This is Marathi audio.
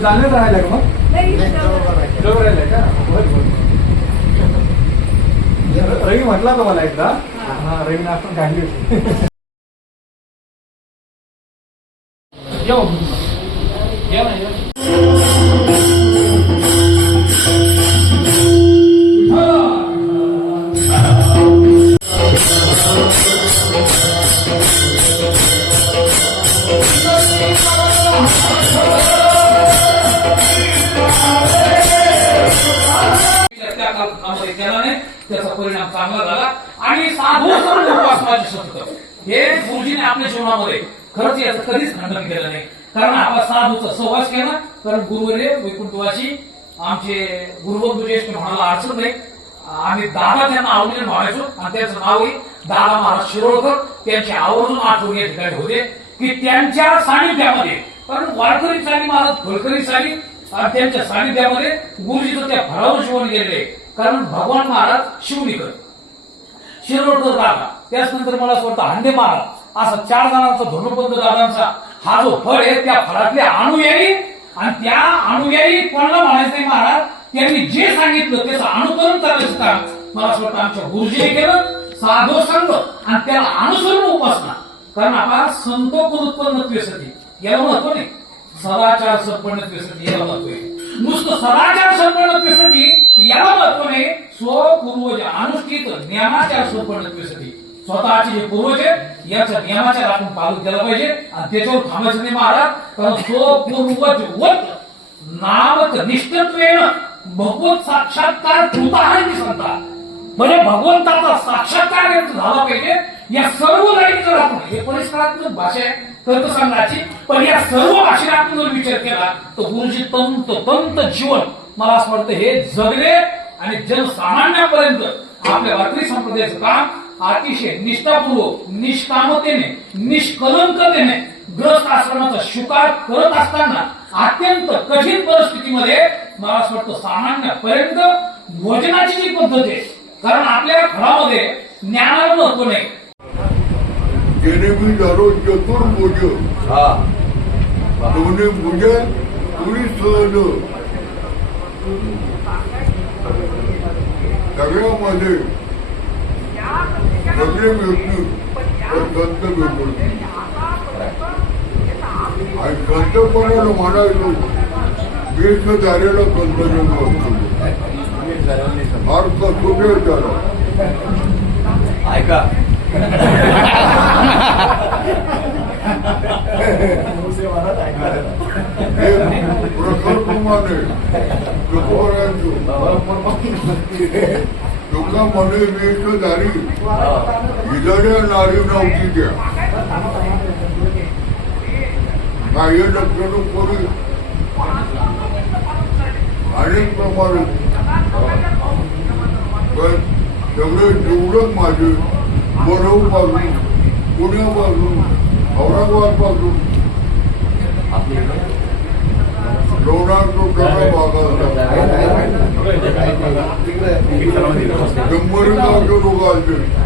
जाणं राहिलं का मग राहिलंय का रवी म्हटला का मला एकदा हा रवीने आपण काढली होती त्याचा परिणाम चांगला झाला आणि साधू उपासनाचे शब्द हे गुरुजीने आपल्या जीवनामध्ये खरंच याचं कधीच खंडन केलं नाही. कारण आपण साधूचा सहवास केला कारण गुरुवर्य वैकुंठवासी आमचे गुरुबंधू ज्येष्ठ म्हणायला अडचण नाही. आम्ही दादा त्यांना आवडीने म्हणायचो आणि त्यांचं नावही दादा महाराज शिरोळकर. त्यांचे आवर्जून आठवण या ठिकाणी होते की त्यांच्या सानिध्यामध्ये कारण वारकरी चाली महाराज फलकरी चाली आणि त्यांच्या सानिध्यामध्ये गुरुजीचं त्या फळावर शिवण गेलेले. कारण भगवान महाराज शिवणीकर शिरोडकर दादा त्याचनंतर मला असं वाटतं हांडे महाराज असा 4 जणांचा धनुपंत दादांचा हा जो फळ आहे त्या फळातले अनुयायी आणि त्या अनुयायी कोणाला म्हणायचं नाही महाराज त्यांनी जे सांगितलं त्याचं अनुकरण करायचं काम मला असं वाटतं आमच्या गुरुजीने केलं. साधो संघ आणि त्याला अनुसरण उपासना कारण आपण संतोपदुत्पन्न सती याला महत्व नाही. सदाचार संपन्न सती याला महत्व आहे. नुसतं सदाचार संपन्न सती याला महत्व नाही. स्वपूर्वज अनुष्ठित नियमाचार संपन्न सती स्वतःचे जे पूर्वज आहे याच्या नियमाचार आपण पालन केला पाहिजे आणि त्याच्यावर थांबायचं नाही महाराज. कारण स्वपूर्वज वत नामक निष्ठत्वेन भगवत साक्षात्कार कृताहारी संता म्हणजे भगवंताचा साक्षात्कार झाला पाहिजे. या सर्व लाईन जर आपण हे परिसरात्मक भाषा आहे तर्कसंघाची पण या सर्व भाषेला आपण जर विचार केला तर गुरुजी तंत जीवन मला असं वाटतं हे जगले आणि जनसामान्यापर्यंत आपल्या वारकरी संप्रदायाचं काम अतिशय निष्ठापूर्वक निष्कामतेने निष्कलंकतेने ग्रस्त आश्रमाचा स्वीकार करत असताना अत्यंत कठीण परिस्थितीमध्ये मला असं वाटतं सामान्यापर्यंत भोजनाची जी पद्धत आहे कारण आपल्या घरामध्ये ज्ञानाला महत्व नाही. चतुर्भुज दोन्ही भुज पुरी सहज सगळ्यामध्ये सगळे व्यक्ती संत भेटून आणि संतपणाला म्हणायचो वेश झालेला संत फार कसोटे झाला ऐका प्रकल्पमाने लोकांमध्ये वेशधारी इजड्या नारी नव्हती त्या काही लक्षण करून अनेक प्रमाणे सगळे जेवढं माझे बरोबर पुण्यापासून औरंगाबाद पासून लोणार तो सगळा भागात 100 गावचे लोक आले.